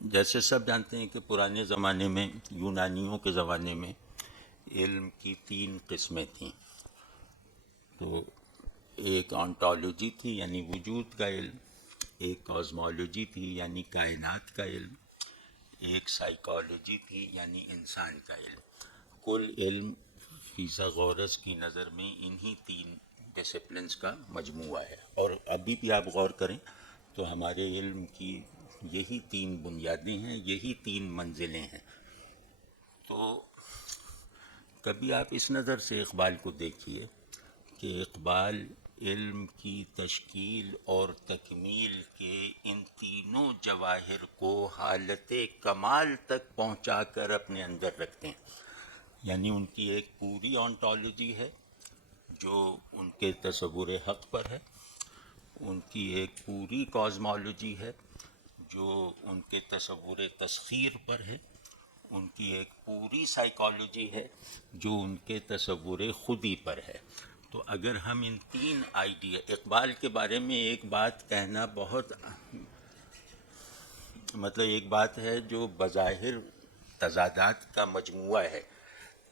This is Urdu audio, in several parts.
جیسے سب جانتے ہیں کہ پرانے زمانے میں، یونانیوں کے زمانے میں، علم کی 3 قسمیں تھیں۔ تو ایک آنٹولوجی تھی یعنی وجود کا علم، ایک کازمولوجی تھی یعنی کائنات کا علم، ایک سائیکالوجی تھی یعنی انسان کا علم۔ کل علم فیثاغورس کی نظر میں انہی 3 ڈسپلنس کا مجموعہ ہے، اور ابھی بھی آپ غور کریں تو ہمارے علم کی یہی 3 بنیادیں ہیں، یہی 3 منزلیں ہیں۔ تو کبھی آپ اس نظر سے اقبال کو دیکھیے کہ اقبال علم کی تشکیل اور تکمیل کے ان تینوں جواہر کو حالت کمال تک پہنچا کر اپنے اندر رکھتے ہیں۔ یعنی ان کی ایک پوری آنٹولوجی ہے جو ان کے تصور حق پر ہے، ان کی ایک پوری کازمولوجی ہے جو ان کے تصور تسخیر پر ہے، ان کی ایک پوری سائیکالوجی ہے جو ان کے تصور خودی پر ہے۔ تو اگر ہم ان 3 آئیڈیا، اقبال کے بارے میں ایک بات کہنا بہت، مطلب ایک بات ہے جو بظاہر تضادات کا مجموعہ ہے،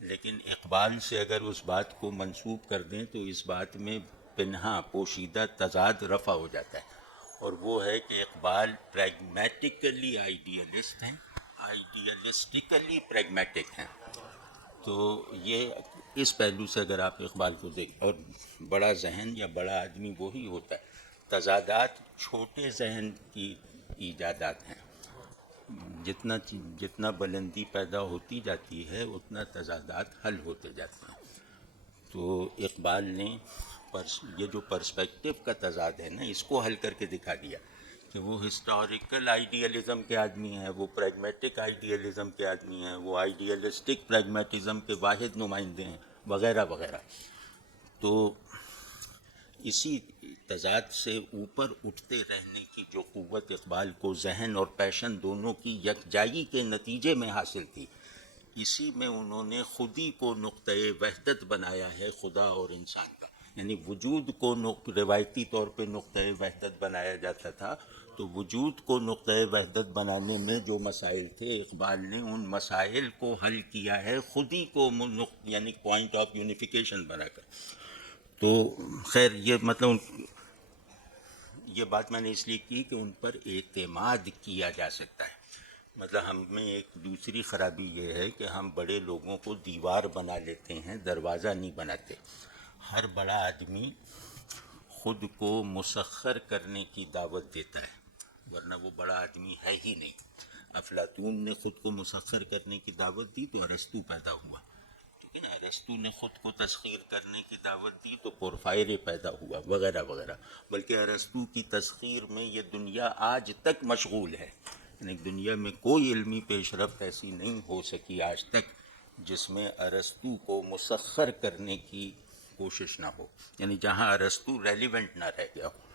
لیکن اقبال سے اگر اس بات کو منسوب کر دیں تو اس بات میں پنہاں پوشیدہ تضاد رفع ہو جاتا ہے، اور وہ ہے کہ اقبال پریگمیٹیکلی آئیڈیلسٹ ہیں، آئیڈیلسٹیکلی پریگمیٹک ہیں۔ تو یہ اس پہلو سے اگر آپ اقبال کو دیکھیں، اور بڑا ذہن یا بڑا آدمی وہی ہوتا ہے، تضادات چھوٹے ذہن کی ایجادات ہیں۔ جتنا بلندی پیدا ہوتی جاتی ہے اتنا تضادات حل ہوتے جاتے ہیں۔ تو اقبال نے یہ جو پرسپیکٹو کا تضاد ہے نا، اس کو حل کر کے دکھا دیا کہ وہ ہسٹوریکل آئیڈیلزم کے آدمی ہیں، وہ پریگمیٹک آئیڈیلزم کے آدمی ہیں، وہ آئیڈیلسٹک پریگمیٹزم کے واحد نمائندے ہیں، وغیرہ وغیرہ۔ تو اسی تضاد سے اوپر اٹھتے رہنے کی جو قوت اقبال کو ذہن اور پیشن دونوں کی یکجائی کے نتیجے میں حاصل تھی، اسی میں انہوں نے خودی کو نقطۂ وحدت بنایا ہے، خدا اور انسان کا۔ یعنی وجود کو روایتی طور پہ نقطۂ وحدت بنایا جاتا تھا، تو وجود کو نقطۂ وحدت بنانے میں جو مسائل تھے، اقبال نے ان مسائل کو حل کیا ہے خودی کو یعنی پوائنٹ آف یونیفیکیشن بنا کر۔ تو خیر یہ مطلب یہ بات میں نے اس لیے کی کہ ان پر اعتماد کیا جا سکتا ہے۔ مطلب ہم میں ایک دوسری خرابی یہ ہے کہ ہم بڑے لوگوں کو دیوار بنا لیتے ہیں، دروازہ نہیں بناتے۔ ہر بڑا آدمی خود کو مسخر کرنے کی دعوت دیتا ہے، ورنہ وہ بڑا آدمی ہے ہی نہیں۔ افلاطون نے خود کو مسخر کرنے کی دعوت دی تو ارسطو پیدا ہوا، ٹھیک ہے نا؟ ارسطو نے خود کو تسخیر کرنے کی دعوت دی تو پورفائرے پیدا ہوا، وغیرہ وغیرہ۔ بلکہ ارسطو کی تسخیر میں یہ دنیا آج تک مشغول ہے، یعنی دنیا میں کوئی علمی پیش رفت ایسی نہیں ہو سکی آج تک جس میں ارسطو کو مسخر کرنے کی کوشش نہ ہو، یعنی جہاں ارسطو ریلیونٹ نہ رہ گیا ہو۔